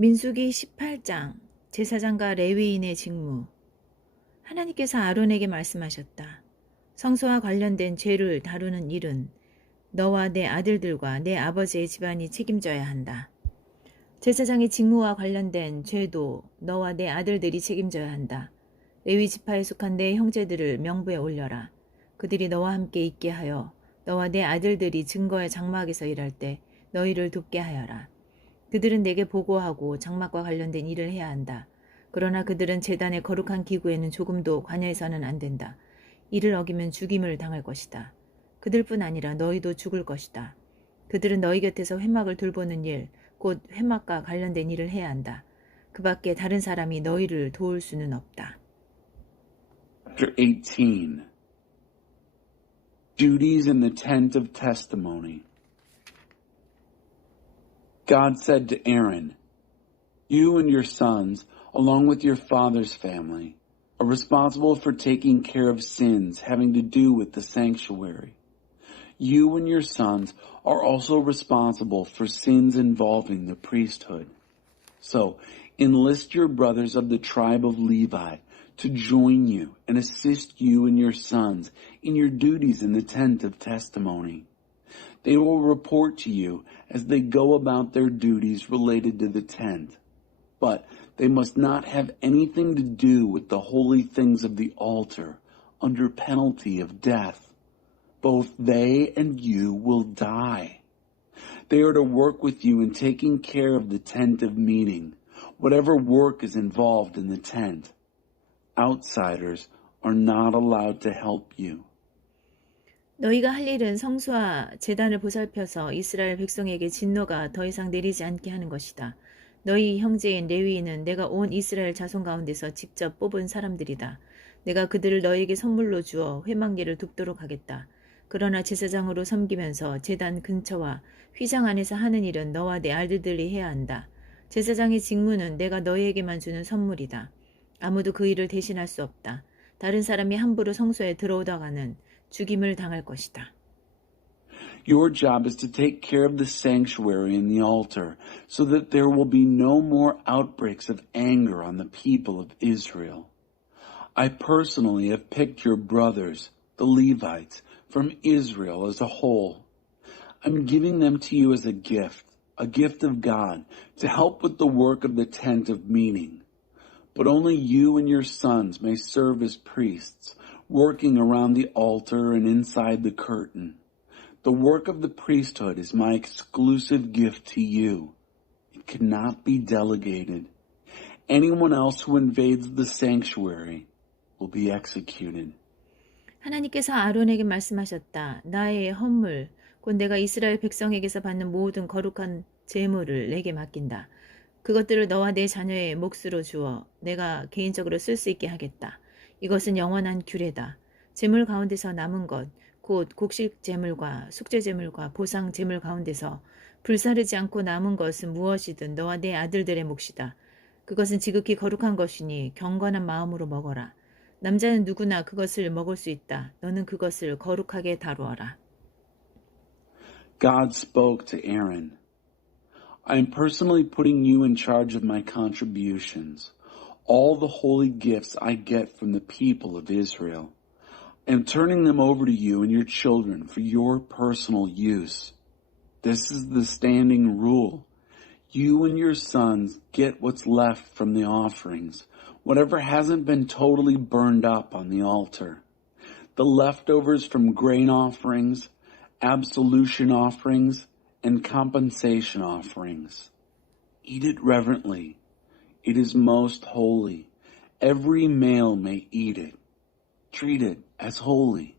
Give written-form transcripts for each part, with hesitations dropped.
민수기 18장 제사장과 레위인의 직무. 하나님께서 아론에게 말씀하셨다. 성소와 관련된 죄를 다루는 일은 너와 내 아들들과 내 아버지의 집안이 책임져야 한다. 제사장의 직무와 관련된 죄도 너와 내 아들들이 책임져야 한다. 레위 지파에 속한 내 형제들을 명부에 올려라. 그들이 너와 함께 있게 하여 너와 내 아들들이 증거의 장막에서 일할 때 너희를 돕게 하여라. 그들은 내게 보고하고 장막과 관련된 일을 해야 한다. 그러나 그들은 제단의 거룩한 기구에는 조금도 관여해서는 안 된다. 이를 어기면 죽임을 당할 것이다. 그들뿐 아니라 너희도 죽을 것이다. 그들은 너희 곁에서 회막을 돌보는 일, 곧 회막과 관련된 일을 해야 한다. 그 밖에 다른 사람이 너희를 도울 수는 없다. Chapter 18 Duties in the Tent of Testimony. God said to Aaron, "You and your sons, along with your father's family, are responsible for taking care of sins having to do with the sanctuary. You and your sons are also responsible for sins involving the priesthood. So, enlist your brothers of the tribe of Levi to join you and assist you and your sons in your duties in the tent of testimony. They will report to you as they go about their duties related to the tent. But they must not have anything to do with the holy things of the altar under penalty of death. Both they and you will die. They are to work with you in taking care of the tent of meeting, whatever work is involved in the tent. Outsiders are not allowed to help you." 너희가 할 일은 성소와 제단을 보살펴서 이스라엘 백성에게 진노가 더 이상 내리지 않게 하는 것이다. 너희 형제인 레위인은 내가 온 이스라엘 자손 가운데서 직접 뽑은 사람들이다. 내가 그들을 너희에게 선물로 주어 회막일을 돕도록 하겠다. 그러나 제사장으로 섬기면서 제단 근처와 휘장 안에서 하는 일은 너와 내 아들들이 해야 한다. 제사장의 직무는 내가 너희에게만 주는 선물이다. 아무도 그 일을 대신할 수 없다. 다른 사람이 함부로 성소에 들어오다가는 죽임을 당할 것이다. Your job is to take care of the sanctuary and the altar so that there will be no more outbreaks of anger on the people of Israel. I personally have picked your brothers, the Levites, from Israel as a whole. I'm giving them to you as a gift of God, to help with the work of the tent of meeting. But only you and your sons may serve as priests, working around the altar and inside the curtain. The work of the priesthood is my exclusive gift to you. It cannot be delegated. Anyone else who invades the sanctuary will be executed. 하나님께서 아론에게 말씀하셨다. 나의 헌물, 곧 내가 이스라엘 백성에게서 받는 모든 거룩한 제물을 내게 맡긴다. 그것들을 너와 내 자녀의 몫으로 주어 내가 개인적으로 쓸 수 있게 하겠다. 이것은 영원한 규례다. 제물 가운데서 남은 것, 곧 곡식 제물과 속죄 제물과 보상 제물 가운데서 불사르지 않고 남은 것은 무엇이든 너와 내 아들들의 몫이다. 그것은 지극히 거룩한 것이니 경건한 마음으로 먹어라. 남자는 누구나 그것을 먹을 수 있다. 너는 그것을 거룩하게 다루어라. God spoke to Aaron. I am personally putting you in charge of my contributions, all the holy gifts I get from the people of Israel. I am turning them over to you and your children for your personal use. This is the standing rule. You and your sons get what's left from the offerings, whatever hasn't been totally burned up on the altar. The leftovers from grain offerings, absolution offerings, and compensation offerings. Eat it reverently. It is most holy. Every male may eat it. Treat it as holy.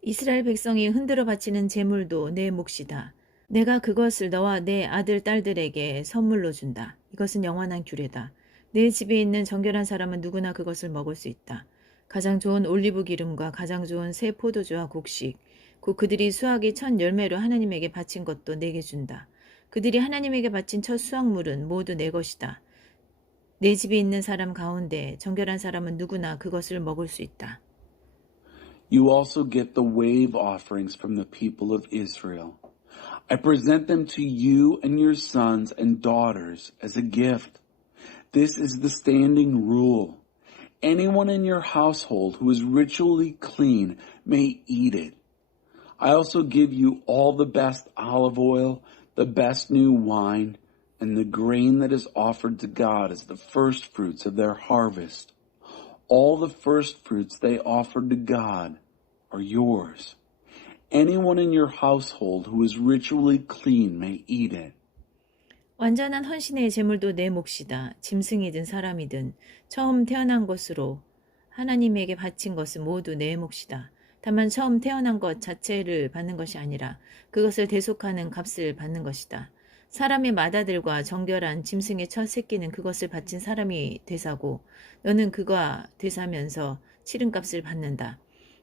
이스라엘 백성이 흔들어 바치는 제물도 내 몫이다. 내가 그것을 너와 내 아들, 딸들에게 선물로 준다. 이것은 영원한 규례다. 내 집에 있는 정결한 사람은 누구나 그것을 먹을 수 있다. 가장 좋은 올리브 기름과 가장 좋은 새 포도주와 곡식, 곧 그들이 수확의 첫 열매로 하나님에게 바친 것도 내게 준다. 그들이 하나님에게 바친 첫 수확물은 모두 내 것이다. 내 집에 있는 사람 가운데 정결한 사람은 누구나 그것을 먹을 수 있다. You also get the wave offerings from the people of Israel. I present them to you and your sons and daughters as a gift. This is the standing rule. Anyone in your household who is ritually clean may eat it. I also give you all the best olive oil, the best new wine, and the grain that is offered to God as the first fruits of their harvest. All the first fruits they offered to God are yours. Anyone in your household who is ritually clean may eat it. 완전한 헌신의 제물도 내 몫이다. 짐승이든 사람이든 처음 태어난 것으로 하나님에게 바친 것은 모두 내 몫이다. 다만 처음 태어난 것 자체를 받는 것이 아니라 그것을 대속하는 값을 받는 것이다. 사람의 맏아들과 정결한 짐승의 첫 새끼는 그것을 바친 사람이 되사고 너는 그가 되사면서 치른 값을 받는다.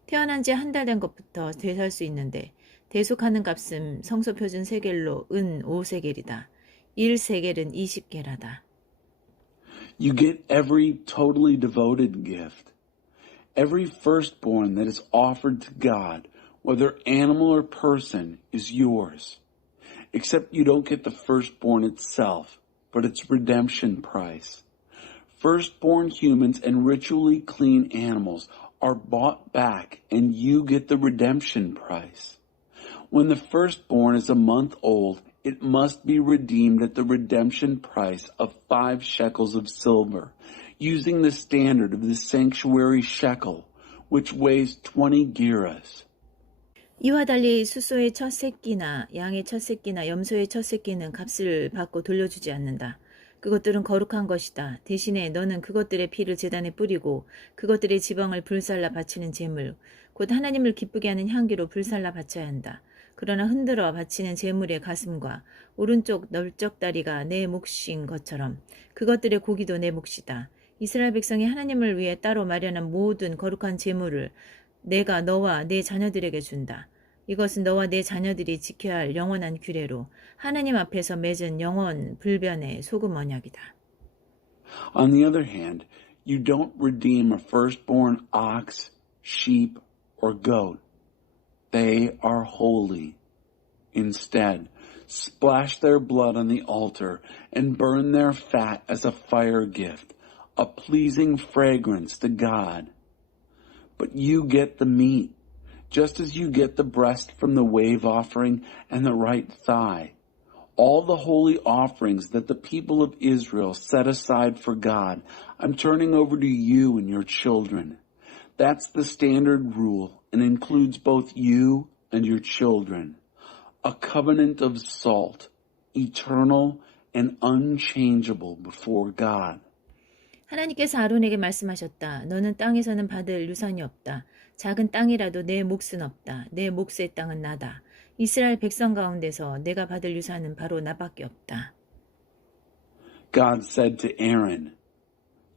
태어난 지 한 달 된 것부터 되살 수 있는데 대속하는 값은 성소표준 세겔로 은 5세겔이다. 1세겔은 20게라다. You get every totally devoted gift. Every firstborn that is offered to God, whether animal or person, is yours. Except you don't get the firstborn itself, but its redemption price. Firstborn humans and ritually clean animals are bought back and you get the redemption price. When the firstborn is a month old, it must be redeemed at the redemption price of 5 shekels of silver, using the standard of the sanctuary shekel, which weighs 20 gerahs. 이와 달리 수소의 첫 새끼나 양의 첫 새끼나 염소의 첫 새끼는 값을 받고 돌려주지 않는다. 그것들은 거룩한 것이다. 대신에 너는 그것들의 피를 제단에 뿌리고 그것들의 지방을 불살라 바치는 제물, 곧 하나님을 기쁘게 하는 향기로 불살라 바쳐야 한다. 그러나 흔들어 바치는 제물의 가슴과 오른쪽 넓적다리가 내 몫인 것처럼 그것들의 고기도 내 몫이다. 이스라엘 백성이 하나님을 위해 따로 마련한 모든 거룩한 제물을 내가 너와 내 자녀들에게 준다. 이것은 너와 내 자녀들이 지켜야 할 영원한 규례로 하나님 앞에서 맺은 영원 불변의 소금 언약이다. On the other hand, you don't redeem a firstborn ox, sheep, or goat. They are holy. Instead, splash their blood on the altar and burn their fat as a fire gift, a pleasing fragrance to God. But you get the meat, just as you get the breast from the wave offering and the right thigh. All the holy offerings that the people of Israel set aside for God, I'm turning over to you and your children. That's the standard rule and includes both you and your children. A covenant of salt, eternal and unchangeable before God. 하나님께서 아론에게 말씀하셨다. 너는 땅에서는 받을 유산이 없다. 작은 땅이라도 내 몫은 없다. 내 몫의 땅은 나다. 이스라엘 백성 가운데서 내가 받을 유산은 바로 나밖에 없다. God said to Aaron,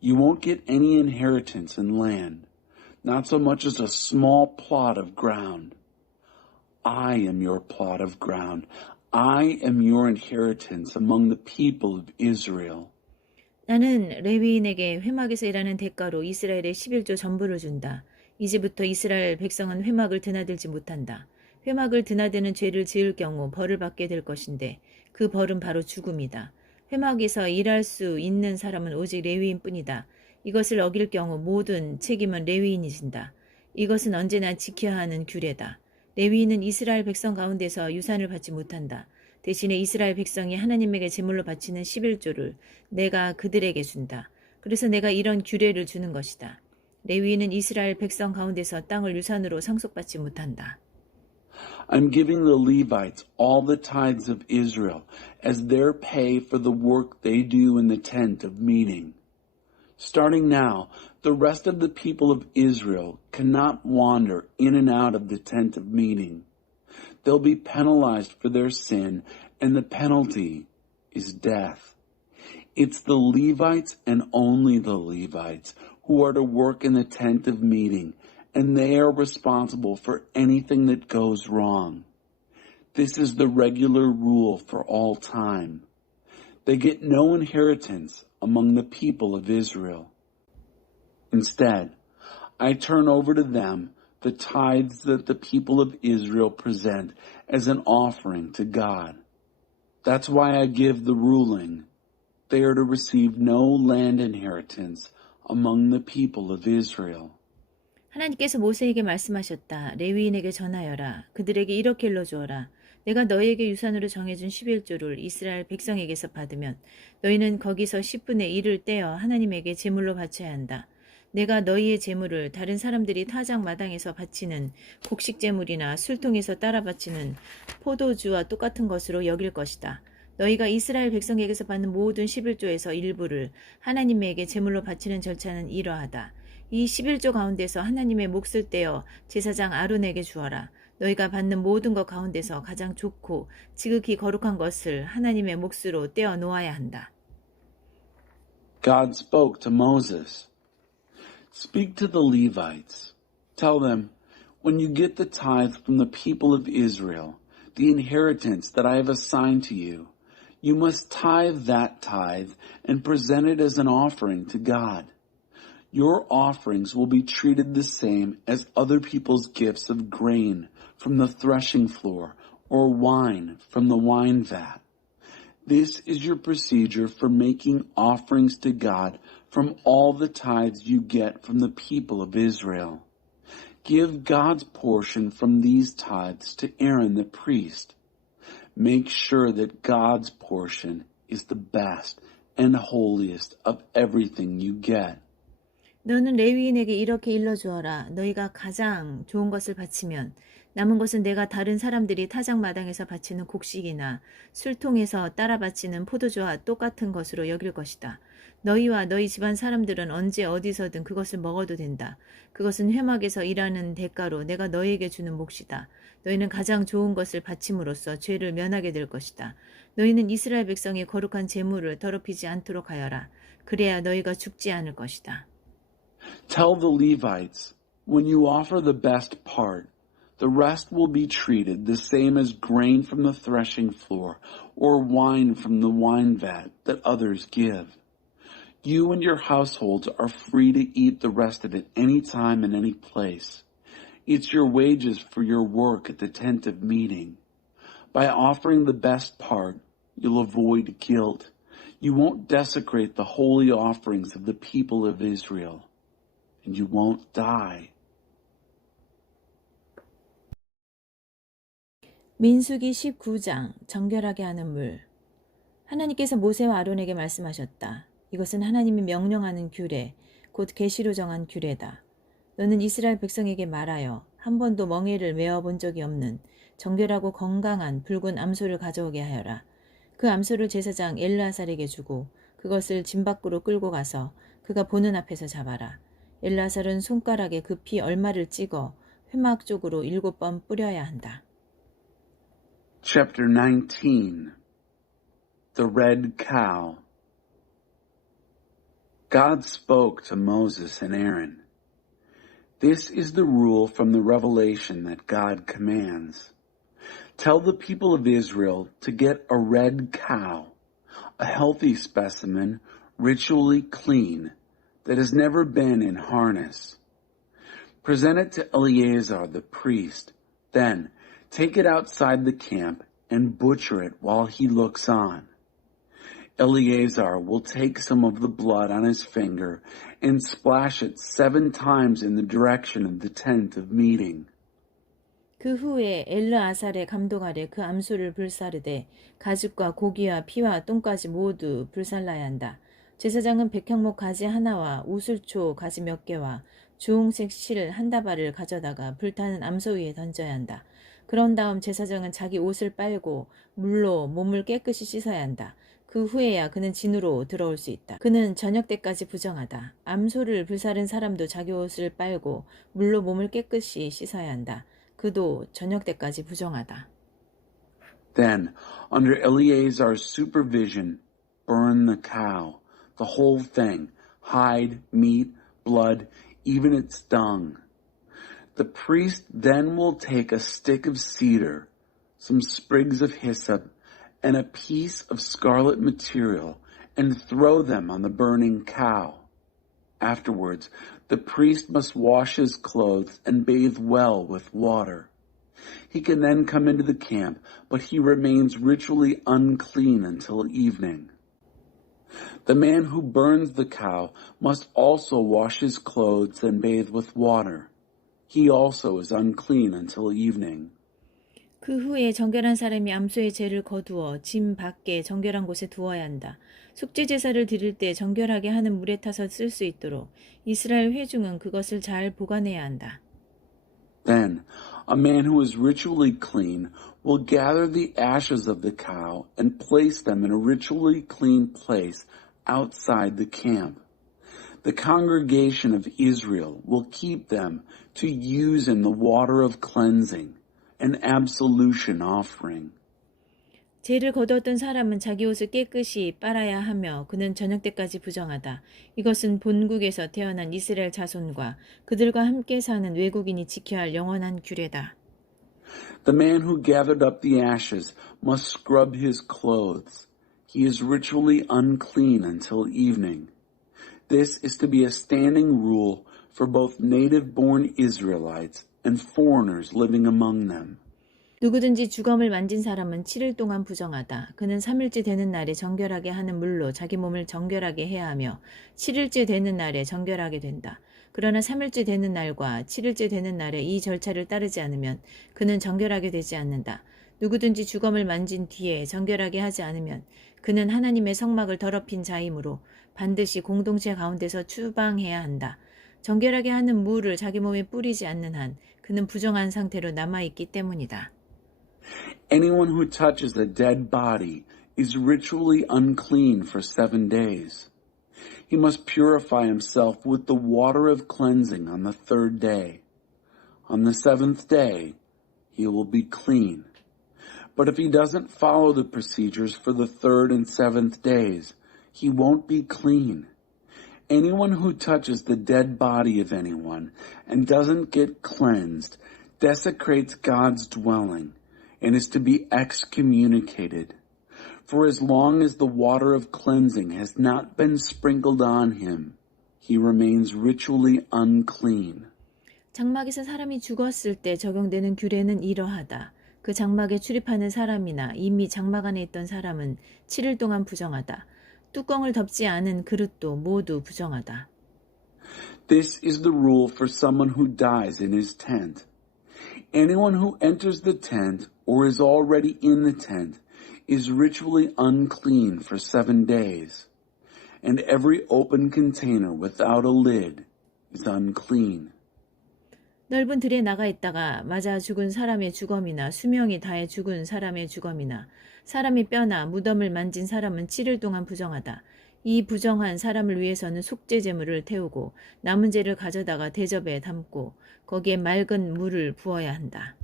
You won't get any inheritance in land, not so much as a small plot of ground. I am your plot of ground. I am your inheritance among the people of Israel. 나는 레위인에게 회막에서 일하는 대가로 이스라엘의 11조 전부를 준다. 이제부터 이스라엘 백성은 회막을 드나들지 못한다. 회막을 드나드는 죄를 지을 경우 벌을 받게 될 것인데 그 벌은 바로 죽음이다. 회막에서 일할 수 있는 사람은 오직 레위인뿐이다. 이것을 어길 경우 모든 책임은 레위인이 진다. 이것은 언제나 지켜야 하는 규례다. 레위인은 이스라엘 백성 가운데서 유산을 받지 못한다. 대신에 이스라엘 백성이 하나님에게 제물로 바치는 11조를 내가 그들에게 준다. 그래서 내가 이런 규례를 주는 것이다. 레위인은 이스라엘 백성 가운데서 땅을 유산으로 상속받지 못한다. I'm giving the Levites all the tithes of Israel as their pay for the work they do in the tent of meeting. Starting now, the rest of the people of Israel cannot wander in and out of the tent of meeting. They'll be penalized for their sin, and the penalty is death. It's the Levites and only the Levites who are to work in the tent of meeting, and they are responsible for anything that goes wrong. This is the regular rule for all time. They get no inheritance among the people of Israel. Instead, I turn over to them the tithes that the people of Israel present as an offering to God. That's why I give the ruling. They are to receive no land inheritance among the people of Israel. 하나님께서 모세에게 말씀하셨다. 레위인에게 전하여라. 그들에게 이렇게 일러주어라. 내가 너희에게 유산으로 정해준 11조를 이스라엘 백성에게서 받으면 너희는 거기서 10분의 1을 떼어 하나님에게 제물로 바쳐야 한다. 내가 너희의 제물을 다른 사람들이 타작 마당에서 바치는 곡식 제물이나 술통에서 따라 바치는 포도주와 똑같은 것으로 여길 것이다. 너희가 이스라엘 백성에게서 받는 모든 11조에서 일부를 하나님에게 제물로 바치는 절차는 이러하다. 이 11조 가운데서 하나님의 몫을 떼어 제사장 아론에게 주어라. 너희가 받는 모든 것 가운데서 가장 좋고 지극히 거룩한 것을 하나님의 몫으로 떼어 놓아야 한다. God spoke to Moses. Speak to the Levites. Tell them, when you get the tithe from the people of Israel, the inheritance that I have assigned to you, you must tithe that tithe and present it as an offering to God. Your offerings will be treated the same as other people's gifts of grain from the threshing floor or wine from the wine vat. This is your procedure for making offerings to God from all the tithes you get from the people of Israel. Give God's portion from these tithes to Aaron the priest. Make sure that God's portion is the best and holiest of everything you get. 너는 레위인에게 이렇게 일러주어라. 너희가 가장 좋은 것을 바치면 남은 것은 내가 다른 사람들이 타작 마당에서 바치는 곡식이나 술통에서 따라 바치는 포도주와 똑같은 것으로 여길 것이다. 너희와 너희 집안 사람들은 언제 어디서든 그것을 먹어도 된다. 그것은 회막에서 일하는 대가로 내가 너희에게 주는 몫이다. 너희는 가장 좋은 것을 바침으로써 죄를 면하게 될 것이다. 너희는 이스라엘 백성이 거룩한 제물을 더럽히지 않도록 하여라. 그래야 너희가 죽지 않을 것이다. Tell the Levites, when you offer the best part, the rest will be treated the same as grain from the threshing floor or wine from the wine vat that others give. You and your households are free to eat the rest of it any time and any place. It's your wages for your work at the tent of meeting. By offering the best part, you'll avoid guilt. You won't desecrate the holy offerings of the people of Israel. And you won't die. 민수기 19장 정결하게 하는 물. 하나님께서 모세와 아론에게 말씀하셨다. 이것은 하나님이 명령하는 규례, 곧 계시로 정한 규례다. 너는 이스라엘 백성에게 말하여 한 번도 멍에를 메어본 적이 없는 정결하고 건강한 붉은 암소를 가져오게 하여라. 그 암소를 제사장 엘르아살에게 주고 그것을 진 밖으로 끌고 가서 그가 보는 앞에서 잡아라. 엘르아살은 손가락에 그 피 얼마를 찍어 회막 쪽으로 7번 뿌려야 한다. Chapter 19. The Red Cow. God spoke to Moses and Aaron. This is the rule from the revelation that God commands. Tell the people of Israel to get a red cow, a healthy specimen, ritually clean, that has never been in harness. Present it to Eleazar the priest. Then take it outside the camp and butcher it while he looks on. Eleazar will take some of the blood on his finger and splash it 7 times in the direction of the tent of meeting. 그 후에 엘르아살의 감독 아래 그 암소를 불사르되 가죽과 고기와 피와 똥까지 모두 불살라야 한다. 제사장은 백향목 가지 하나와 우슬초 가지 몇 개와 주홍색 실 한 다발을 가져다가 불타는 암소 위에 던져야 한다. 그런 다음 제사장은 자기 옷을 빨고 물로 몸을 깨끗이 씻어야 한다. 그 후에야 그는 진으로 들어올 수 있다. 그는 저녁 때까지 부정하다. 암소를 불사른 사람도 자기 옷을 빨고 물로 몸을 깨끗이 씻어야 한다. 그도 저녁 때까지 부정하다. Then, under Eleazar's supervision, burn the cow, the whole thing, hide, meat, blood, even its dung. The priest then will take a stick of cedar, some sprigs of hyssop, and a piece of scarlet material, and throw them on the burning cow. Afterwards, the priest must wash his clothes and bathe well with water. He can then come into the camp, but he remains ritually unclean until evening. The man who burns the cow must also wash his clothes and bathe with water. He also is unclean until evening. 그 후에 정결한 사람이 암소의 죄를 거두어 짐 밖에 정결한 곳에 두어야 한다. 속죄 제사를 드릴 때 정결하게 하는 물에 타서 쓸 수 있도록 이스라엘 회중은 그것을 잘 보관해야 한다. Then, a man who is ritually clean will gather the ashes of the cow and place them in a ritually clean place outside the camp. The congregation of Israel will keep them to use in the water of cleansing, an absolution offering. 죄를 거두었던 사람은 자기 옷을 깨끗이 빨아야 하며 그는 저녁 때까지 부정하다. 이것은 본국에서 태어난 이스라엘 자손과 그들과 함께 사는 외국인이 지켜야 할 영원한 규례다. The man who gathered up the ashes must scrub his clothes. He is ritually unclean until evening. This is to be a standing rule for both native-born Israelites and foreigners living among them. 누구든지 주검을 만진 사람은 7일 동안 부정하다. 그는 3일째 되는 날에 정결하게 하는 물로 자기 몸을 정결하게 해야 하며 7일째 되는 날에 정결하게 된다. 그러나 3일째 되는 날과 7일째 되는 날에 이 절차를 따르지 않으면 그는 정결하게 되지 않는다. 누구든지 주검을 만진 뒤에 정결하게 하지 않으면 그는 하나님의 성막을 더럽힌 자이므로 반드시 공동체 가운데서 추방해야 한다. 정결하게 하는 물을 자기 몸에 뿌리지 않는 한 그는 부정한 상태로 남아있기 때문이다. Anyone who touches a dead body is ritually unclean for 7 days. He must purify himself with the water of cleansing on the 3rd day. On the 7th day, he will be clean. But if he doesn't follow the procedures for the 3rd and 7th days, he won't be clean. Anyone who touches the dead body of anyone and doesn't get cleansed desecrates God's dwelling and is to be excommunicated. For as long as the water of cleansing has not been sprinkled on him, he remains ritually unclean. 장막에서 사람이 죽었을 때 적용되는 규례는 이러하다. 그 장막에 출입하는 사람이나 이미 장막 안에 있던 사람은 7일 동안 부정하다. 뚜껑을 덮지 않은 그릇도 모두 부정하다. This is the rule for someone who dies in his tent. Anyone who enters the tent or is already in the tent is ritually unclean for 7 days, and every open container without a lid is unclean. 넓은 들에 나가 있다가 맞아 죽은 사람의 주검이나 수명이 다해 죽은 사람의 주검이나 사람의 뼈나 무덤을 만진 사람은 7일 동안 부정하다. 이 부정한 사람을 위해서는 속죄 제물을 태우고 남은 재를 가져다가 대접에 담고 거기에 맑은 물을 부어야 한다.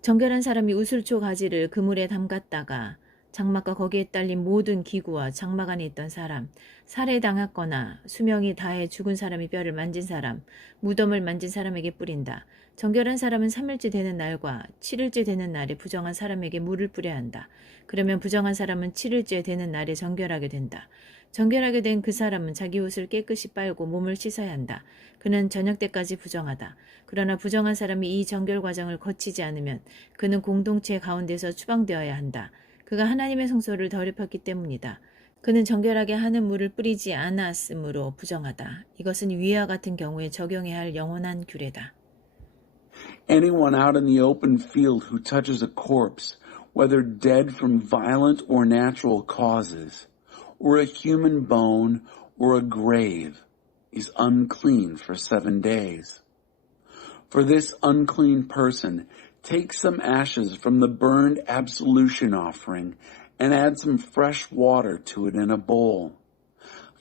정결한 사람이 우슬초 가지를 그물에 담갔다가 장막과 거기에 딸린 모든 기구와 장막 안에 있던 사람, 살해당했거나 수명이 다해 죽은 사람의 뼈를 만진 사람, 무덤을 만진 사람에게 뿌린다. 정결한 사람은 3일째 되는 날과 7일째 되는 날에 부정한 사람에게 물을 뿌려야 한다. 그러면 부정한 사람은 7일째 되는 날에 정결하게 된다. 정결하게 된 그 사람은 자기 옷을 깨끗이 빨고 몸을 씻어야 한다. 그는 저녁 때까지 부정하다. 그러나 부정한 사람이 이 정결 과정을 거치지 않으면 그는 공동체 가운데서 추방되어야 한다. 그가 하나님의 성소를 더럽혔기 때문이다. 그는 정결하게 하는 물을 뿌리지 않았으므로 부정하다. 이것은 위와 같은 경우에 적용해야 할 영원한 규례다. Anyone out in the open field who touches a corpse, whether dead from violent or natural causes, or a human bone or a grave, is unclean for 7 days. For this unclean person, take some ashes from the burned absolution offering and add some fresh water to it in a bowl.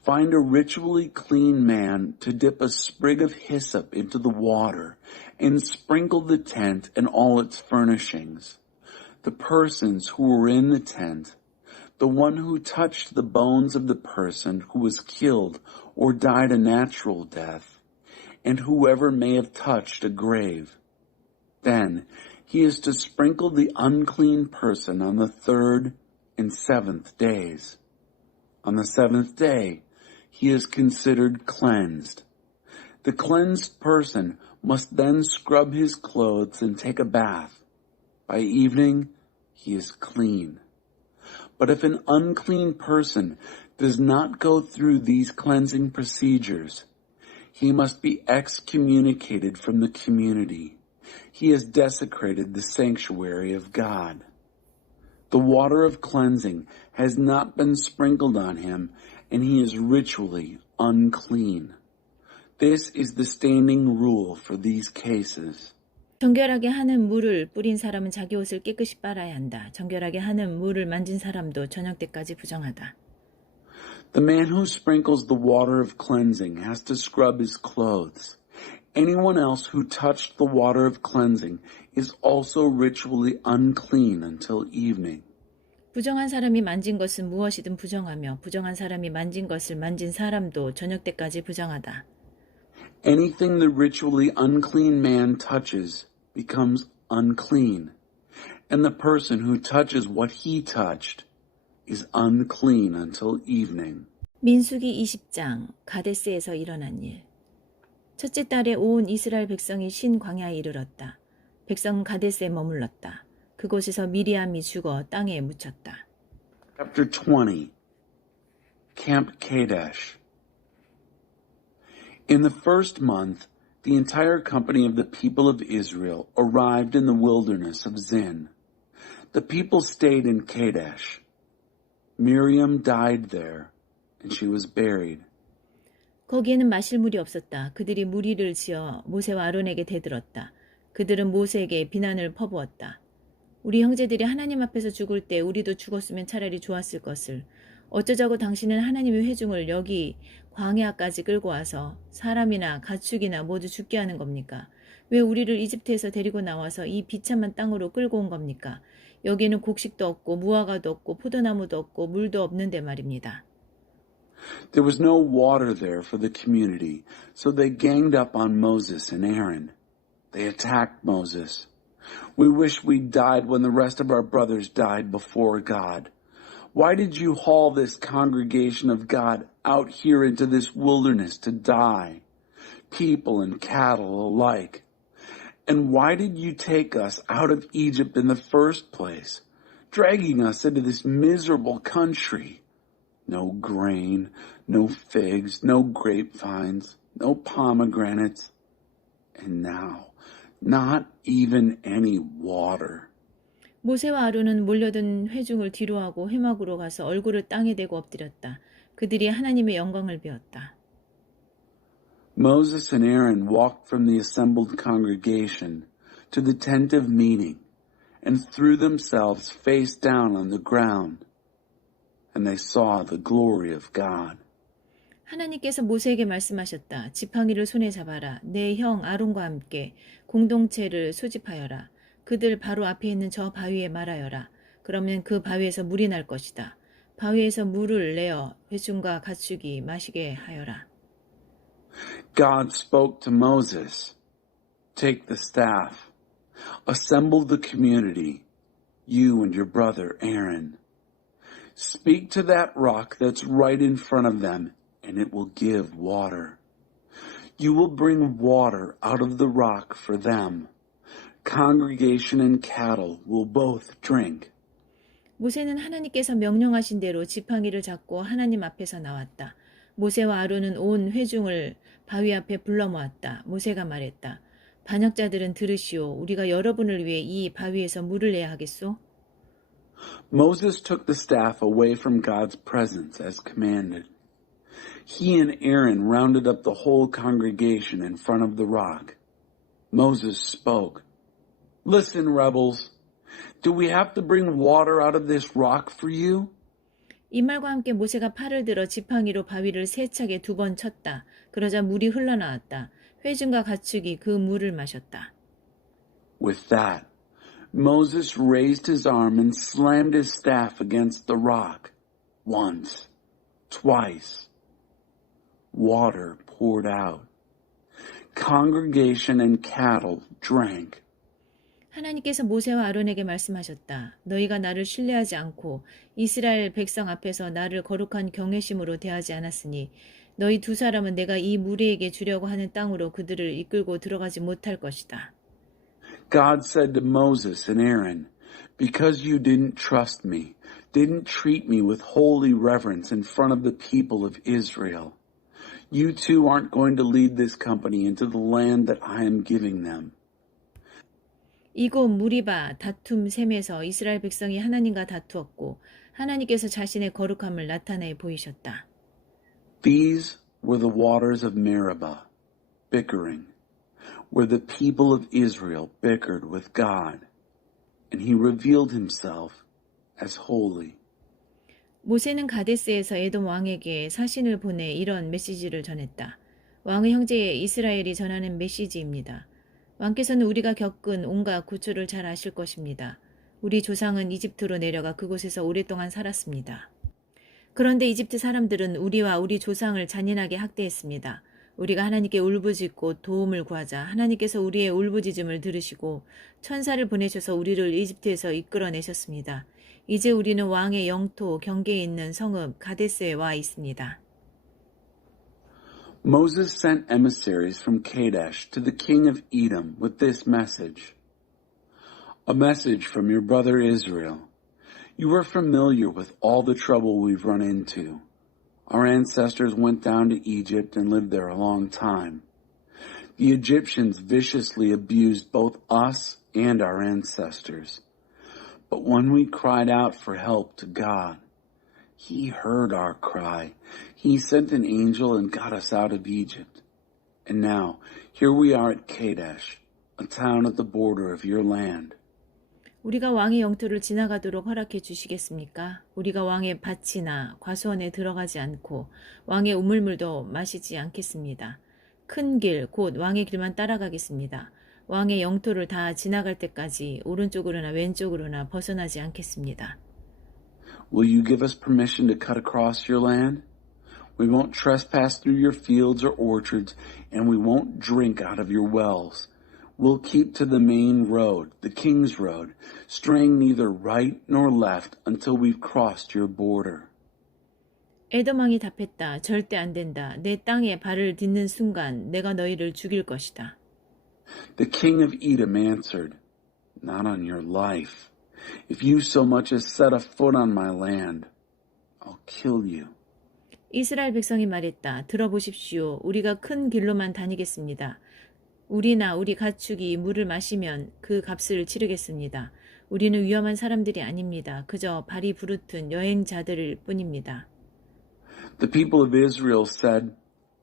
Find a ritually clean man to dip a sprig of hyssop into the water and sprinkle the tent and all its furnishings. The persons who were in the tent, the one who touched the bones of the person who was killed or died a natural death, and whoever may have touched a grave. Then he is to sprinkle the unclean person on the 3rd and 7th days. On the 7th day, he is considered cleansed. The cleansed person must then scrub his clothes and take a bath. By evening, he is clean. But if an unclean person does not go through these cleansing procedures, he must be excommunicated from the community. He has desecrated the sanctuary of God. The water of cleansing has not been sprinkled on him, and he is ritually unclean. This is the standing rule for these cases. 정결하게 하는 물을 뿌린 사람은 자기 옷을 깨끗이 빨아야 한다. 정결하게 하는 물을 만진 사람도 저녁 때까지 부정하다. The man who sprinkles the water of cleansing has to scrub his clothes. Anyone else who touched the water of cleansing is also ritually unclean until evening. 부정한 사람이 만진 것은 무엇이든 부정하며 부정한 사람이 만진 것을 만진 사람도 저녁 때까지 부정하다. Anything the ritually unclean man touches becomes unclean, and the person who touches what he touched is unclean until evening. 민수기 20장 가데스에서 일어난 일. 첫째 달에 온 이스라엘 백성이 신 광야에 이르렀다. 백성은 가데스에 머물렀다. 그곳에서 미리암이 죽어 땅에 묻혔다. Chapter 20, Camp Kadesh. In the first month, the entire company of the people of Israel arrived in the wilderness of Zin. The people stayed in Kadesh. Miriam died there, and she was buried. 거기에는 마실 물이 없었다. 그들이 무리를 지어 모세와 아론에게 대들었다. 그들은 모세에게 비난을 퍼부었다. 우리 형제들이 하나님 앞에서 죽을 때 우리도 죽었으면 차라리 좋았을 것을. 어쩌자고 당신은 하나님의 회중을 여기 광야까지 끌고 와서 사람이나 가축이나 모두 죽게 하는 겁니까? 왜 우리를 이집트에서 데리고 나와서 이 비참한 땅으로 끌고 온 겁니까? 여기에는 곡식도 없고 무화과도 없고 포도나무도 없고 물도 없는데 말입니다. There was no water there for the community, so they ganged up on Moses and Aaron. They attacked Moses. We wish we'd died when the rest of our brothers died before God. Why did you haul this congregation of God out here into this wilderness to die, people and cattle alike? And why did you take us out of Egypt in the first place, dragging us into this miserable country? No grain, no figs, no grapevines, no pomegranates, and now, not even any water. 모세와 아론은 몰려든 회중을 뒤로하고 회막으로 가서 얼굴을 땅에 대고 엎드렸다. 그들이 하나님의 영광을 배웠다. Moses and Aaron walked from the assembled congregation to the tent of meeting and threw themselves face down on the ground, and they saw the glory of God. 하나님께서 모세에게 말씀하셨다. 지팡이를 손에 잡아라. 내 형 아론과 함께 공동체를 소집하여라. 그들 바로 앞에 있는 저 바위에 말하여라. 그러면 그 바위에서 물이 날 것이다. 바위에서 물을 내어 회중과 가축이 마시게 하여라. God spoke to Moses, "Take the staff, assemble the community, you and your brother Aaron. Speak to that rock that's right in front of them, and it will give water. You will bring water out of the rock for them. Congregation and cattle will both drink." 모세는 하나님께서 명령하신 대로 지팡이를 잡고 하나님 앞에서 나왔다. 모세와 아론은 온 회중을 바위 앞에 불러 모았다. 모세가 말했다. 반역자들은 들으시오. 우리가 여러분을 위해 이 바위에서 물을 내야 하겠소? Moses took the staff away from God's presence as commanded. He and Aaron rounded up the whole congregation in front of the rock. Moses spoke. "Listen, rebels. Do we have to bring water out of this rock for you?" 이 말과 함께 모세가 팔을 들어 지팡이로 바위를 세차게 2번 쳤다. 그러자 물이 흘러나왔다. 회중과 가축이 그 물을 마셨다. With that, Moses raised his arm and slammed his staff against the rock. Once, twice. Water poured out. Congregation and cattle drank. 하나님께서 모세와 아론에게 말씀하셨다. 너희가 나를 신뢰하지 않고 이스라엘 백성 앞에서 나를 거룩한 경외심으로 대하지 않았으니 너희 두 사람은 내가 이 무리에게 주려고 하는 땅으로 그들을 이끌고 들어가지 못할 것이다. God said to Moses and Aaron, "Because you didn't trust me, didn't treat me with holy reverence in front of the people of Israel, you too aren't going to lead this company into the land that I am giving them." 이곳 무리바 다툼 셈에서 이스라엘 백성이 하나님과 다투었고 하나님께서 자신의 거룩함을 나타내 보이셨다. These were the waters of Meribah, bickering, where the people of Israel bickered with God, and he revealed himself as holy. 모세는 가데스에서 에돔 왕에게 사신을 보내 이런 메시지를 전했다. 왕의 형제 이스라엘이 전하는 메시지입니다. 왕께서는 우리가 겪은 온갖 고초를 잘 아실 것입니다. 우리 조상은 이집트로 내려가 그곳에서 오랫동안 살았습니다. 그런데 이집트 사람들은 우리와 우리 조상을 잔인하게 학대했습니다. 우리가 하나님께 울부짖고 도움을 구하자 하나님께서 우리의 울부짖음을 들으시고 천사를 보내셔서 우리를 이집트에서 이끌어내셨습니다. 이제 우리는 왕의 영토 경계에 있는 성읍 가데스에 와 있습니다. Moses sent emissaries from Kadesh to the king of Edom with this message. A message from your brother Israel. You are familiar with all the trouble we've run into. Our ancestors went down to Egypt and lived there a long time. The Egyptians viciously abused both us and our ancestors. But when we cried out for help to God, He heard our cry. He sent an angel and got us out of Egypt. And now, here we are at Kadesh, a town at the border of your land. 우리가 왕의 영토를 지나가도록 허락해 주시겠습니까? 우리가 왕의 밭이나 과수원에 들어가지 않고 왕의 우물물도 마시지 않겠습니다. 큰 길, 곧 왕의 길만 따라가겠습니다. 왕의 영토를 다 지나갈 때까지 오른쪽으로나 왼쪽으로나 벗어나지 않겠습니다. Will you give us permission to cut across your land? We won't trespass through your fields or orchards, and we won't drink out of your wells. We'll keep to the main road, the King's Road, straying neither right nor left until we've crossed your border. 에돔 왕이 답했다. 절대 안 된다. 내 땅에 발을 딛는 순간 내가 너희를 죽일 것이다. The king of Edom answered, "Not on your life. If you so much as set a foot on my land, I'll kill you." 이스라엘 백성이 말했다. 들어보십시오. 우리가 큰 길로만 다니겠습니다. 우리나 우리 가축이 물을 마시면 그 값을 치르겠습니다. 우리는 위험한 사람들이 아닙니다. 그저 발이 부르튼 여행자들일 뿐입니다. The people of Israel said,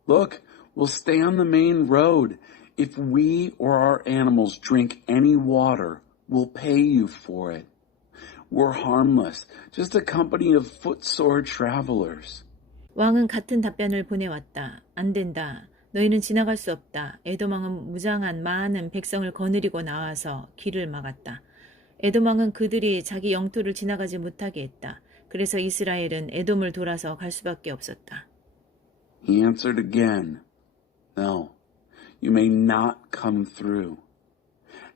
"Look, we'll stay on the main road. If we or our animals drink any water, we'll pay you for it. We're harmless, just a company of footsore travelers." 왕은 같은 답변을 보내왔다. 안 된다. 너희는 지나갈 수 없다. 에돔 왕은 무장한 많은 백성을 거느리고 나와서 길을 막았다. 에돔 왕은 그들이 자기 영토를 지나가지 못하게 했다. 그래서 이스라엘은 에돔을 돌아서 갈 수밖에 없었다. He answered again, "No, you may not come through."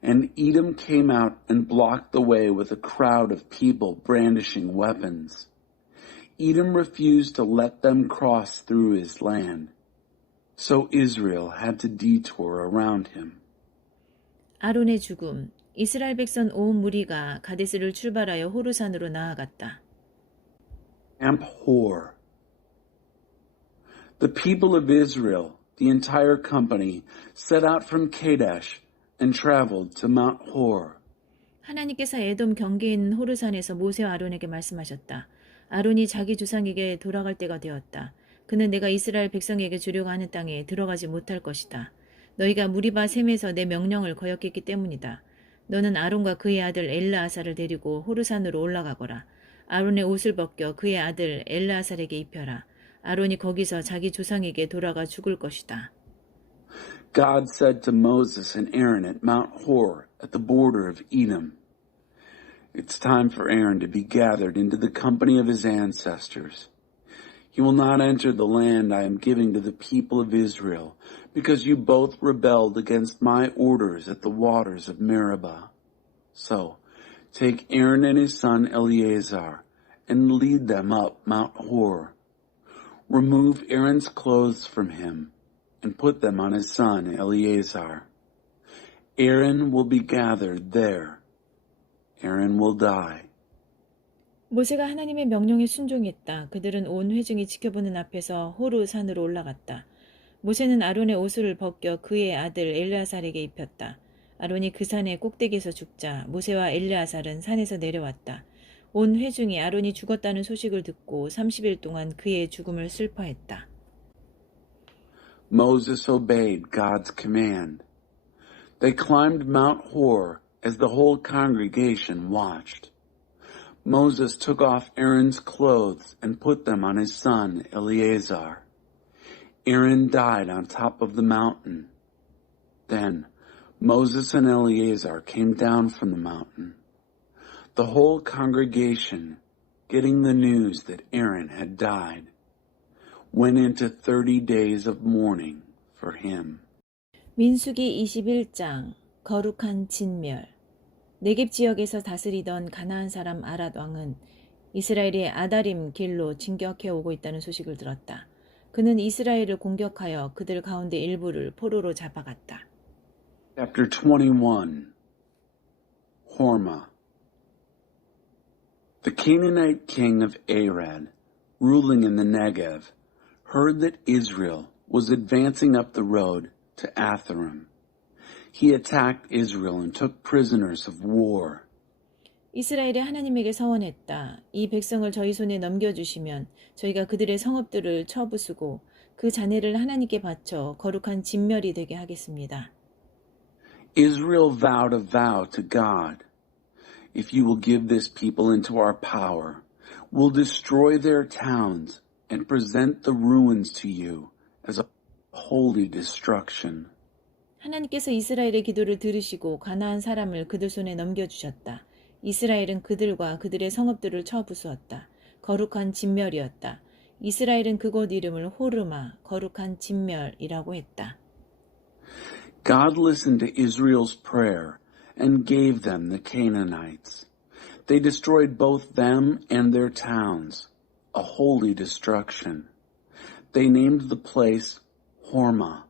And Edom came out and blocked the way with a crowd of people brandishing weapons. Edom refused to let them cross through his land. So Israel had to detour around him. 아론의 죽음. 이스라엘 백성 온 무리가 가데스를 출발하여 호르산으로 나아갔다. Camp Hor. The people of Israel, the entire company, set out from Kadesh and traveled to Mount Hor. 하나님께서 에돔 경계에 있는 호르산에서 모세와 아론에게 말씀하셨다. 아론이 자기 조상에게 돌아갈 때가 되었다. 그는 내가 이스라엘 백성에게 주려고 하는 땅에 들어가지 못할 것이다. 너희가 무리바 셈에서 내 명령을 거역했기 때문이다. 너는 아론과 그의 아들 엘르아사를 데리고 호르산으로 올라가거라. 아론의 옷을 벗겨 그의 아들 엘르아살에게 입혀라. 아론이 거기서 자기 조상에게 돌아가 죽을 것이다. God said to Moses and Aaron at Mount Hor at the border of Edom, "It's time for Aaron to be gathered into the company of his ancestors. He will not enter the land I am giving to the people of Israel, because you both rebelled against my orders at the waters of Meribah. So, take Aaron and his son Eleazar, and lead them up Mount Hor. Remove Aaron's clothes from him and put them on his son Eleazar. Aaron will be gathered there. Aaron will die. 모세가 하나님의 명령에 순종했다. 그들은 온 회중이 지켜보는 앞에서 호르 산으로 올라갔다. 모세는 아론의 옷을 벗겨 그의 아들 엘르아살에게 입혔다. 아론이 그 산의 꼭대기에서 죽자 모세와 엘르아살은 산에서 내려왔다. 온 회중이 아론이 죽었다는 소식을 듣고 30일 동안 그의 죽음을 슬퍼했다. Moses obeyed God's command. They climbed Mount Hor as the whole congregation watched. Moses took off Aaron's clothes and put them on his son Eleazar. Aaron died on top of the mountain. Then Moses and Eleazar came down from the mountain. The whole congregation, getting the news that Aaron had died, went into 30 days of mourning for him. 민수기 21장 거룩한 진멸. 네겝 지역에서 다스리던 가나안 사람 아랏 왕은 이스라엘이 아다림 길로 진격해 오고 있다는 소식을 들었다. 그는 이스라엘을 공격하여 그들 가운데 일부를 포로로 잡아갔다. Chapter 21 Hormah. The Canaanite king of Arad, ruling in the Negev, heard that Israel was advancing up the road to Atharim. He attacked Israel and took prisoners of war. 이스라엘이 하나님에게 서원했다. 이 백성을 저희 손에 넘겨주시면 저희가 그들의 성읍들을 쳐부수고 그 잔해를 하나님께 바쳐 거룩한 진멸이 되게 하겠습니다. Israel vowed a vow to God. If you will give this people into our power, we'll destroy their towns and present the ruins to you as a holy destruction. 하나님께서 이스라엘의 기도를 들으시고 가나안 사람을 그들 손에 넘겨주셨다. 이스라엘은 그들과 그들의 성읍들을 쳐부수었다. 거룩한 진멸이었다. 이스라엘은 그곳 이름을 호르마, 거룩한 진멸이라고 했다. God listened to Israel's prayer and gave them the Canaanites. They destroyed both them and their towns, a holy destruction. They named the place Hormah,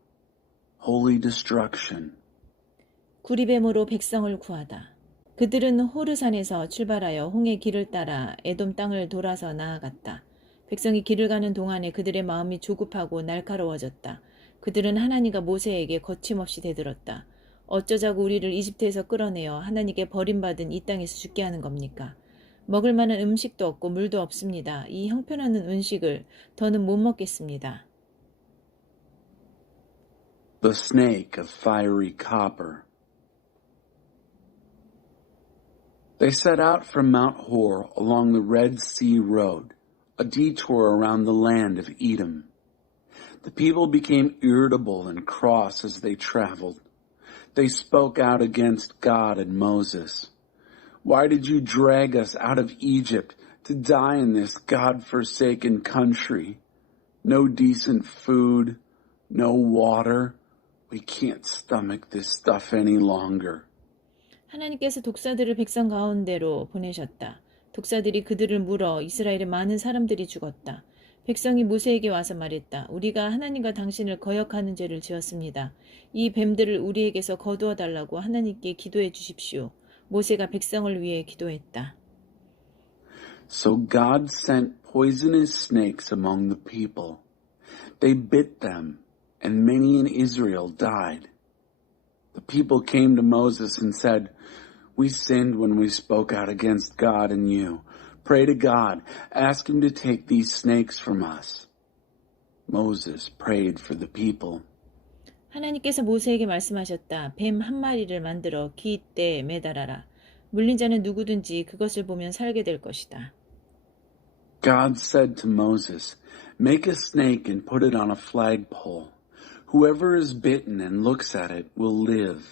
holy destruction. 구리뱀으로 백성을 구하다. 그들은 호르산에서 출발하여 홍해 길을 따라 에돔 땅을 돌아서 나아갔다. 백성이 길을 가는 동안에 그들의 마음이 조급하고 날카로워졌다. 그들은 하나님과 모세에게 거침없이 대들었다. 어쩌자고 우리를 이집트에서 끌어내어 하나님께 버림받은 이 땅에서 죽게 하는 겁니까? 먹을 만한 음식도 없고 물도 없습니다. 이 형편없는 음식을 더는 못 먹겠습니다. The snake of fiery copper. They set out from Mount Hor along the Red Sea Road, a detour around the land of Edom. The people became irritable and cross as they traveled. They spoke out against God and Moses. Why did you drag us out of Egypt to die in this God-forsaken country? No decent food, no water. We can't stomach this stuff any longer. 하나님께서 독사들을 백성 가운데로 보내셨다. 독사들이 그들을 물어 이스라엘의 많은 사람들이 죽었다. 백성이 모세에게 와서 말했다. 우리가 하나님과 당신을 거역하는 죄를 지었습니다. 이 뱀들을 우리에게서 거두어 달라고 하나님께 기도해 주십시오. 모세가 백성을 위해 기도했다. So God sent poisonous snakes among the people. They bit them, and many in Israel died. The people came to Moses and said, We sinned when we spoke out against God and you. Pray to God. Ask him to take these snakes from us. Moses prayed for the people. 하나님께서 모세에게 말씀하셨다. 뱀 한 마리를 만들어 기대에 매달아라. 물린 자는 누구든지 그것을 보면 살게 될 것이다. God said to Moses, Make a snake and put it on a flagpole. Whoever is bitten and looks at it will live.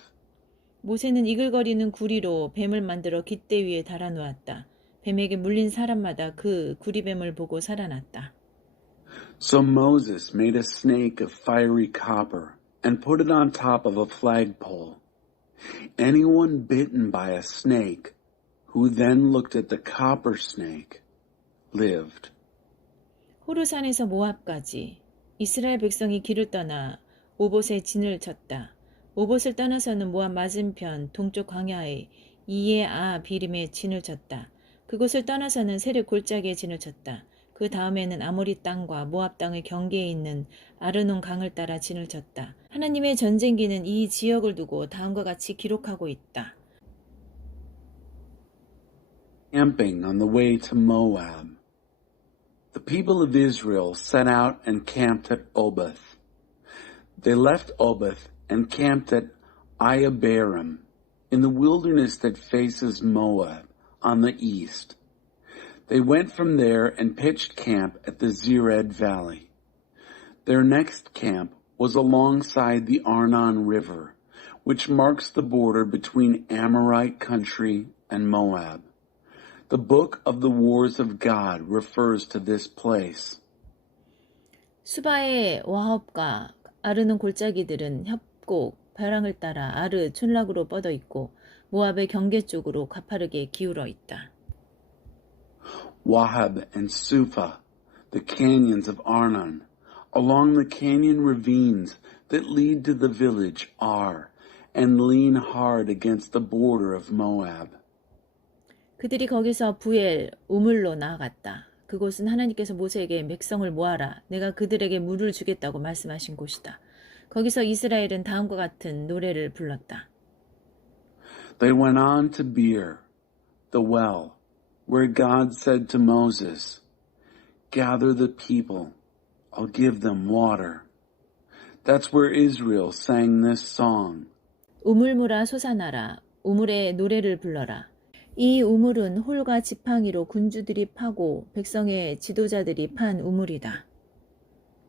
모세는 이글거리는 구리로 뱀을 만들어 깃대 위에 달아놓았다. 뱀에게 물린 사람마다 그 구리뱀을 보고 살아났다. So Moses made a snake of fiery copper and put it on top of a flagpole. Anyone bitten by a snake, who then looked at the copper snake, lived. 호르산에서 모압까지 이스라엘 백성이 길을 떠나 오봇에 진을 쳤다. 오봇을 떠나서는 모압 맞은편 동쪽 광야의 이에아 비림에 진을 쳤다. 그곳을 떠나서는 세렙 골짜기에 진을 쳤다. 그 다음에는 아모리 땅과 모압 땅의 경계에 있는 아르논 강을 따라 진을 쳤다. 하나님의 전쟁기는 이 지역을 두고 다음과 같이 기록하고 있다. Camping on the way to Moab. The people of Israel set out and camped at Oboth. They left Oboth and camped at Iabarim in the wilderness that faces Moab on the east. They went from there and pitched camp at the Zered Valley. Their next camp was alongside the Arnon River, which marks the border between Amorite country and Moab. The book of the wars of God refers to this place. 수바의 와합과 아르논 골짜기들은 협곡 벼랑을 따라 아르 촌락으로 뻗어 있고 모압의 경계 쪽으로 가파르게 기울어 있다. Wahab and Sufa, the canyons of Arnon, along the canyon ravines that lead to the village Ar, and lean hard against the border of Moab. 그들이 거기서 부엘, 우물로 나아갔다. 그곳은 하나님께서 모세에게 백성을 모아라. 내가 그들에게 물을 주겠다고 말씀하신 곳이다. 거기서 이스라엘은 다음과 같은 노래를 불렀다. They went on to Beer, the well, where God said to Moses, Gather the people, I'll give them water. That's where Israel sang this song. 우물물아 솟아나라. 우물에 노래를 불러라. 이 우물은 홀과 지팡이로 군주들이 파고 백성의 지도자들이 판 우물이다.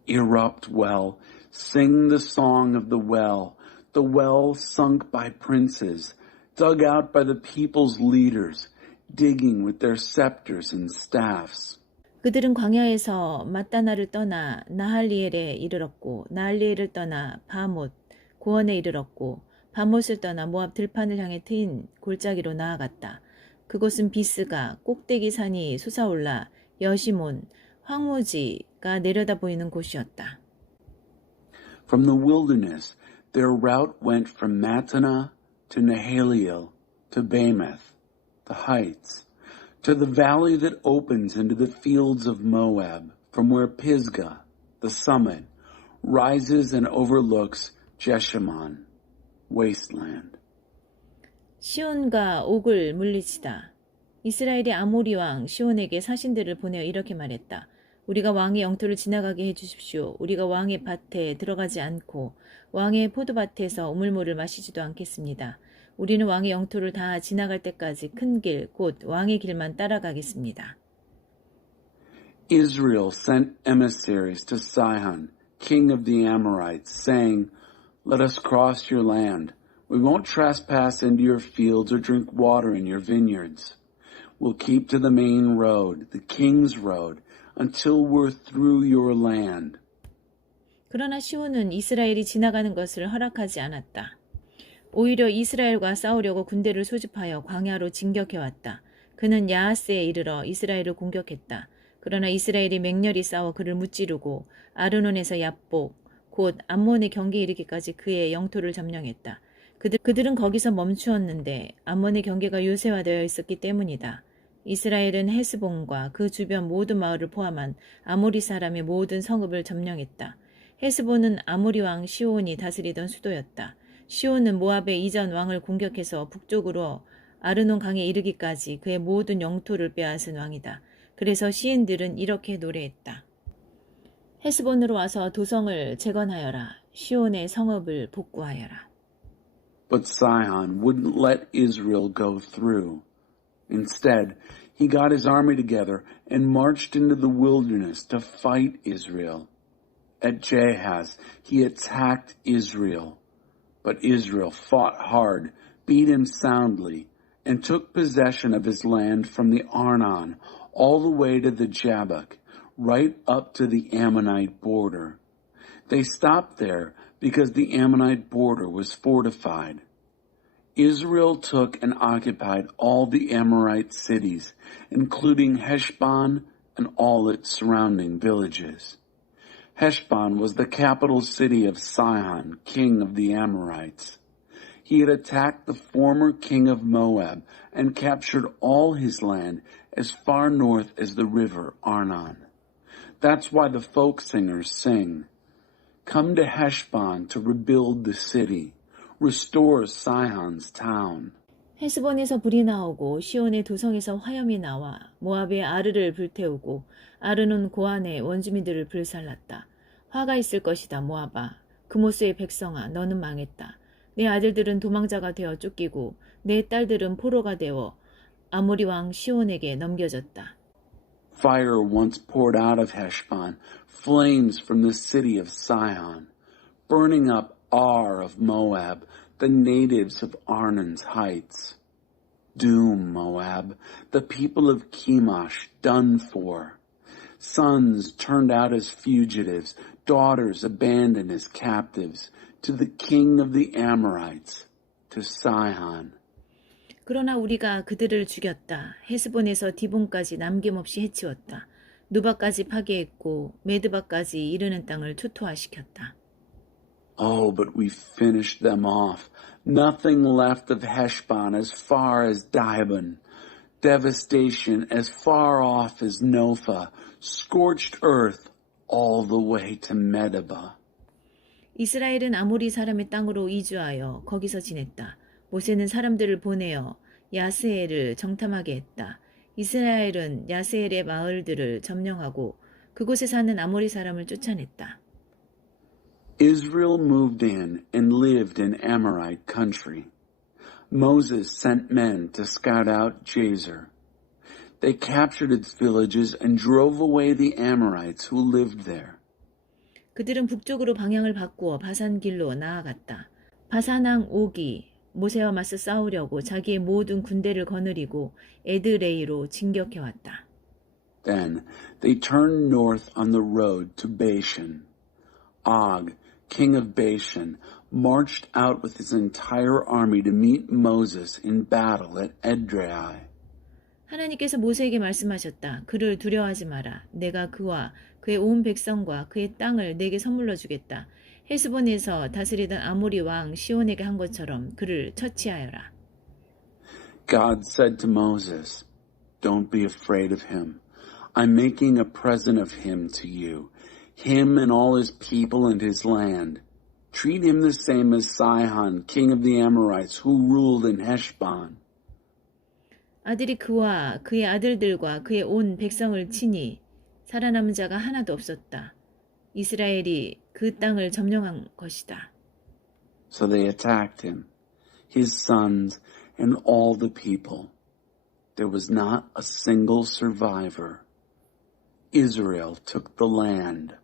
Erupt well, sing the song of the well sunk by princes, dug out by the people's leaders, digging with their scepters and staffs. 그들은 광야에서 mat다나를 떠나 나할리엘에 이르렀고 나할리엘을 떠나 바못, 고원에 이르렀고 바못을 떠나 모압 들판을 향해 트인 골짜기로 나아갔다. 그곳은 비스가 꼭대기 산이 솟아올라 여시몬, 황무지가 내려다 보이는 곳이었다. From the wilderness, their route went from Mattanah to Nahaliel to Bamoth, the heights, to the valley that opens into the fields of Moab, from where Pisgah, the summit, rises and overlooks Jeshimon, wasteland. 시온과 옥을 물리치다. 이스라엘이 아모리 왕 시온에게 사신들을 보내어 이렇게 말했다. 우리가 왕의 영토를 지나가게 해주십시오. 우리가 왕의 밭에 들어가지 않고 왕의 포도밭에서 우물물을 마시지도 않겠습니다. 우리는 왕의 영토를 다 지나갈 때까지 큰 길, 곧 왕의 길만 따라가겠습니다. Israel sent emissaries to Sihon, king of the Amorites, saying, Let us cross your land. We won't trespass into your fields or drink water in your vineyards. We'll keep to the main road, the king's road, until we're through your land. 그러나 시온은 이스라엘이 지나가는 것을 허락하지 않았다. 오히려 이스라엘과 싸우려고 군대를 소집하여 광야로 진격해왔다. 그는 야하스에 이르러 이스라엘을 공격했다. 그러나 이스라엘이 맹렬히 싸워 그를 무찌르고 아르논에서 얍복, 곧 암몬의 경계에 이르기까지 그의 영토를 점령했다. 그들은 거기서 멈추었는데 암몬의 경계가 요새화되어 있었기 때문이다. 이스라엘은 헤스본과 그 주변 모든 마을을 포함한 아모리 사람의 모든 성읍을 점령했다. 헤스본은 아모리 왕 시온이 다스리던 수도였다. 시온은 모압의 이전 왕을 공격해서 북쪽으로 아르논 강에 이르기까지 그의 모든 영토를 빼앗은 왕이다. 그래서 시인들은 이렇게 노래했다. 헤스본으로 와서 도성을 재건하여라. 시온의 성읍을 복구하여라. But Sihon wouldn't let Israel go through. Instead, he got his army together and marched into the wilderness to fight Israel. At Jahaz, he attacked Israel. But Israel fought hard, beat him soundly, and took possession of his land from the Arnon all the way to the Jabbok, right up to the Ammonite border. They stopped there because the Ammonite border was fortified. Israel took and occupied all the Amorite cities, including Heshbon, and all its surrounding villages. Heshbon was the capital city of Sihon, king of the Amorites. He had attacked the former king of Moab and captured all his land as far north as the river Arnon. That's why the folk singers sing, "Come to Heshbon to rebuild the city, restore Sihon's town." 헤스본에서 불이 나오고 시온의 도성에서 화염이 나와 모압의 아르를 불태우고 아르는 고안의 원주민들을 불살랐다. 화가 있을 것이다, 모압아. 그모스의 백성아, 너는 망했다. 내 아들들은 도망자가 되어 쫓기고 내 딸들은 포로가 되어 아모리 왕 시온에게 넘겨졌다. Fire once poured out of Heshbon, flames from the city of Sihon, burning up Ar of Moab, the natives of Arnon's heights. Doom, Moab, the people of Chemosh done for. Sons turned out as fugitives, daughters abandoned as captives, to the king of the Amorites, to Sihon. 그러나 우리가 그들을 죽였다. 헤스본에서 디본까지 남김없이 해치웠다. 누바까지 파괴했고 메드바까지 이르는 땅을 초토화시켰다. Oh, but we finished them off. Nothing left of Heshbon as far as Dibon. Devastation as far off as Nopha. Scorched earth all the way to Medeba. 이스라엘은 아모리 사람의 땅으로 이주하여 거기서 지냈다. 모세는 사람들을 보내어 야스엘을 정탐하게 했다. 이스라엘은 야스엘의 마을들을 점령하고 그곳에 사는 아모리 사람을 쫓아냈다. Israel moved in and lived in Amorite country. Moses sent men to scout out Jazer. They captured its villages and drove away the Amorites who lived there. 그들은 북쪽으로 방향을 바꾸어 바산 길로 나아갔다. 바산왕 옥이 모세와 맞서 싸우려고 자기의 모든 군대를 거느리고 에드레이로 진격해왔다. Then they turned north on the road to Bashan. Og, king of Bashan, marched out with his entire army to meet Moses in battle at Edrei. 하나님께서 모세에게 말씀하셨다. 그를 두려워하지 마라. 내가 그와 그의 온 백성과 그의 땅을 내게 선물로 주겠다. 헤스본에서 다스리던 아모리 왕 시온에게 한 것처럼 그를 처치하여라. God said to Moses, "Don't be afraid of him. I'm making a present of him to you, him and all his people and his land. Treat him the same as Sihon, king of the Amorites, who ruled in Heshbon." 아들이 그와 그의 아들들과 그의 온 백성을 치니 살아남은 자가 하나도 없었다. 이스라엘이 그 땅을 점령한 것이다. So they attacked him, his sons, and all the people. There was not a single survivor. Israel took the land.